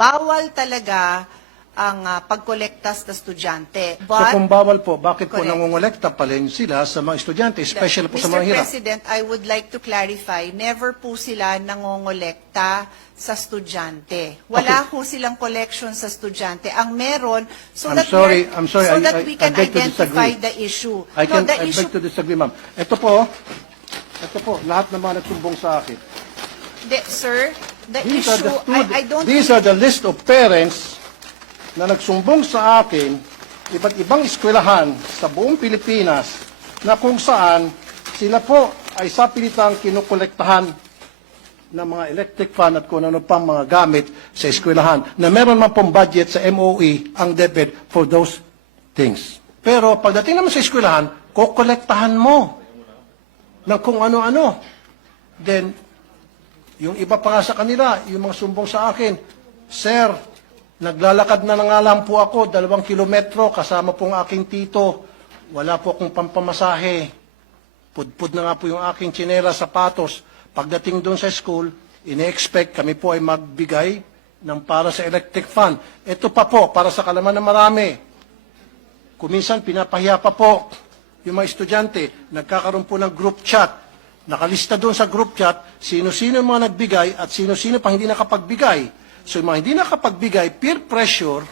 bawal talaga ang pagkolekta sa estudyante. So But, kung bawal po, bakit po Correct. nangongolekta pa rin sila sa mga estudyante, especially po sa mga Mr. hirap? President, I would like to clarify, never po sila nangongolekta sa estudyante. Wala po silang collection sa estudyante. Ang meron, I'm sorry, we can I beg to identify disagree. the issue. I issue, beg to disagree, ma'am. Ito po, lahat ng mga nagsumbong sa akin. sir, the These are issue, the I don't These are the list of parents na nagsumbong sa akin, iba't ibang eskwelahan sa buong Pilipinas, na kung saan sila po ay sapilitang kinukolektahan ng mga electric fan at kung ano pang mga gamit sa eskwelahan, na meron man pong budget sa MOE ang DepEd for those things. Pero pagdating naman sa eskwelahan, kukolektahan mo ng kung ano-ano. Then, yung iba pa nga sa kanila, yung mga sumbong sa akin, Sir, naglalakad na nga lang po ako, 2 kilometro, kasama pong aking tito. Wala po akong pampamasahe. Pudpud na nga po yung aking tsinela, sapatos. Pagdating doon sa school, ine-expect kami po ay magbigay ng para sa electric fan. Ito pa po, para sa kalaman ng marami. Kuminsan, pinapahiya pa po yung mga estudyante. Nagkakaroon po ng group chat. Nakalista doon sa group chat, sino-sino yung mga nagbigay at sino-sino pang hindi nakapagbigay. So yung mga hindi nakapagbigay, peer pressure,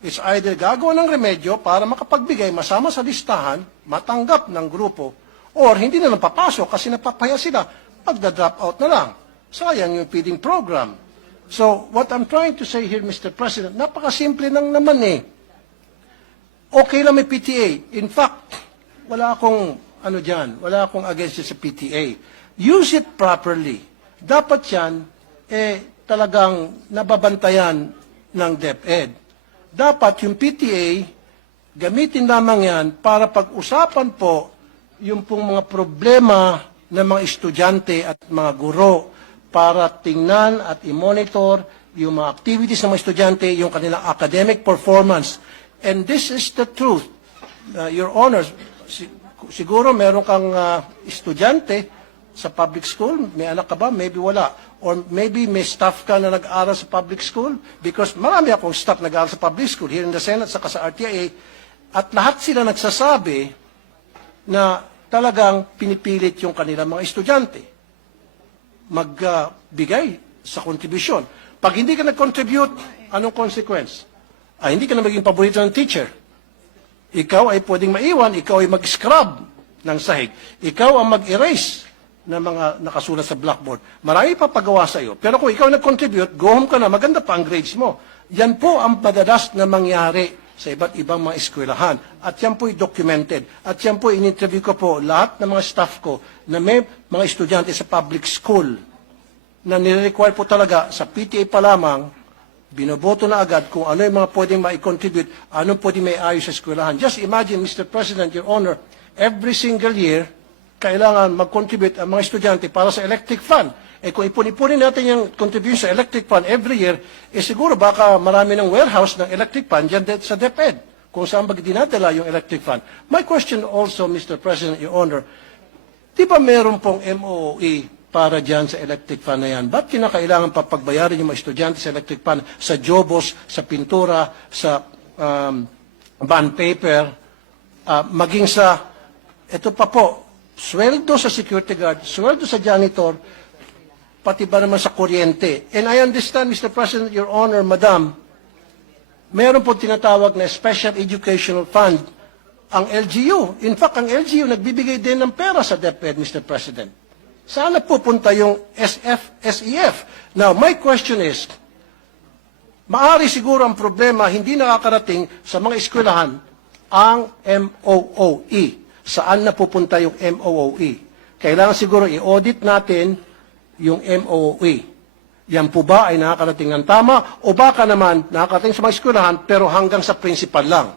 it's either gagawa ng remedyo para makapagbigay, masama sa listahan, matanggap ng grupo, or hindi na lang papasok kasi napapaya sila, magda-drop out na lang. Sayang yung feeding program. So what I'm trying to say here, Mr. President, napakasimple lang naman eh. Okay lang may PTA. In fact, wala akong wala akong against sa PTA. Use it properly. Dapat yan, talagang nababantayan ng DepEd. Dapat yung PTA, gamitin lamang yan para pag-usapan po yung pong mga problema ng mga estudyante at mga guro para tingnan at i-monitor yung mga activities ng mga estudyante, yung kanilang academic performance. And this is the truth. Your Honors, siguro meron kang estudyante sa public school, may anak ka ba? Maybe wala. Or maybe may staff ka na nag-aaral sa public school, because marami akong staff nag-aaral sa public school here in the Senate saka sa RTIA, at lahat sila nagsasabi na talagang pinipilit yung kanilang mga estudyante magbigay sa kontribusyon. Pag hindi ka nag-contribute, anong consequence? Hindi ka na maging paborito ng teacher. Ikaw ay pwedeng maiwan, ikaw ay mag-scrub ng sahig. Ikaw ang mag-erase ng mga nakasulat sa blackboard. Marami pa pagawa sa iyo. Pero kung ikaw nag-contribute, go home ka na, maganda pa ang grades mo. Yan po ang madalas na mangyari sa iba't ibang mga eskwelahan. At yan po ay documented. At yan po, in-interview ko po lahat ng mga staff ko na may mga estudyante sa public school na nire-require po talaga sa PTA pa lamang, binoboto na agad kung ano yung mga pwedeng ma-contribute, anong pwedeng may ayos sa eskwelahan. Just imagine, Mr. President, Your Honor, every single year, kailangan mag-contribute ang mga estudyante para sa electric fan. Kung ipon-ipunin natin yung contribution sa electric fan every year, siguro baka marami ng warehouse ng electric fan dyan sa DepEd, kung saan ba dinadala yung electric fan. My question also, Mr. President, Your Honor, di ba meron pong MOE para dyan sa electric fan na yan? Ba't kinakailangan pa pagbayarin yung mga estudyante sa electric fan, sa jobos, sa pintura, sa bond paper, maging sa, ito pa po, sweldo sa security guard, sweldo sa janitor, pati ba naman sa kuryente. And I understand, Mr. President, Your Honor, Madam, meron po tinatawag na Special Educational Fund, ang LGU. In fact, ang LGU nagbibigay din ng pera sa DepEd, Mr. President. Sana pupunta yung SEF. Now, my question is, maari siguro ang problema hindi nakakarating sa mga eskwelahan ang MOOE. Saan na pupunta yung MOOE? Kailangan siguro i-audit natin yung MOOE. Yan po ba ay nakakarating ng tama o baka naman nakakarating sa mga eskwelahan pero hanggang sa principal lang?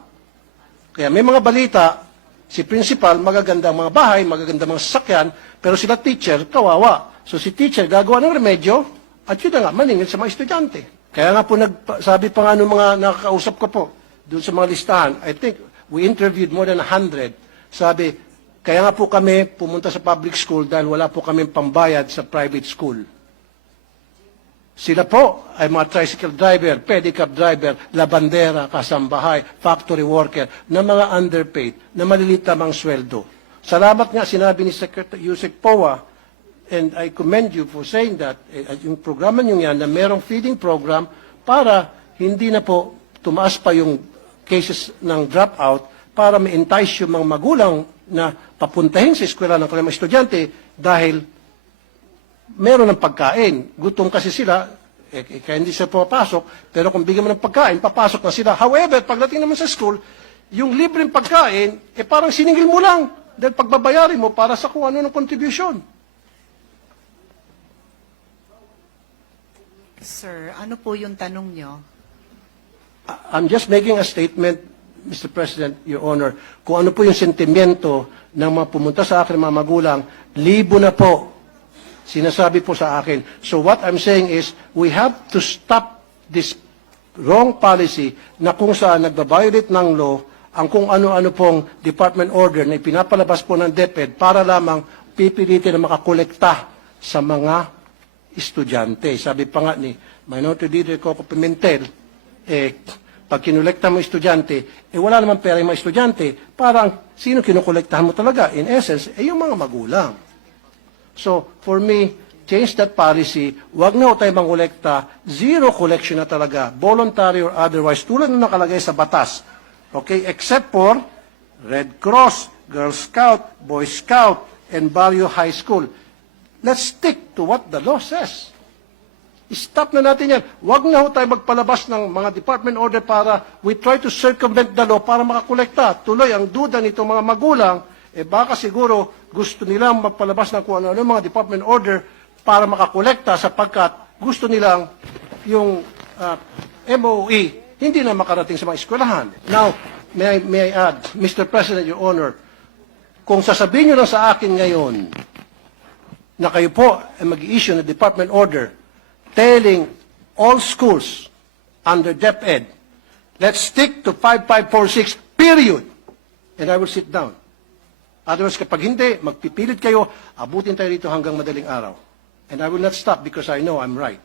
Kaya may mga balita, si principal, magaganda ang mga bahay, magaganda ang mga sasakyan, pero sila teacher, kawawa. So si teacher gagawa ng remedyo at yun na nga, maningil sa mga estudyante. Kaya nga po, sabi pa nga ng mga nakakausap ko po, doon sa mga listahan, I think we interviewed more than 100. Sabi, kaya nga po kami pumunta sa public school dahil wala po kami pambayad sa private school. Sila po ay mga tricycle driver, pedicab driver, labandera, kasambahay, factory worker, na mga underpaid, na maliliit lamang sweldo. Salamat nga, sinabi ni Secretary Yusek Poa, and I commend you for saying that, yung programa nyo yan, na merong feeding program para hindi na po tumaas pa yung cases ng dropout, para ma-entice yung mga magulang na papuntahin sa eskwela ng kanilang mga estudyante dahil meron ng pagkain. Gutom kasi sila, kaya hindi sila pumapasok, pero kung bigyan mo ng pagkain, papasok na sila. However, pagdating naman sa school, yung libreng pagkain, parang siningil mo lang dahil pagbabayarin mo para sa kung ano ng contribution. Sir, ano po yung tanong nyo? I'm just making a statement, Mr. President, Your Honor, kung ano po yung sentimiento ng mga pumunta sa akin, mga magulang, libo na po sinasabi po sa akin. So what I'm saying is, we have to stop this wrong policy na kung saan nagbabiolate ng law ang kung ano-ano pong department order na ipinapalabas po ng DepEd para lamang pipilitin na makakolekta sa mga estudyante. Sabi pa nga ni Minority Leader Coco Pimentel, pag kinolekta mo estudyante, wala naman pera yung mga estudyante, parang sino kinukolektahan mo talaga? In essence, yung mga magulang. So, for me, change that policy. Huwag na tayo mangolekta. Zero collection na talaga. Voluntary or otherwise. Tulad na nakalagay sa batas. Okay? Except for Red Cross, Girl Scout, Boy Scout, and Barrio High School. Let's stick to what the law says. Stop na natin yan. Huwag na tayo magpalabas ng mga department order para we try to circumvent the law para makakolekta. Tuloy, ang duda nito mga magulang, baka siguro gusto nilang magpalabas ng kung ano mga department order para makakolekta sapagkat gusto nilang yung MOE hindi na makarating sa mga eskwelahan. Now, may I add, Mr. President, Your Honor, kung sasabihin nyo lang sa akin ngayon na kayo po ay mag-i-issue ng department order telling all schools under DepEd, let's stick to 5546, period. And I will sit down. Otherwise, kapag hindi, magpipilit kayo, abutin tayo rito hanggang madaling araw. And I will not stop because I know I'm right.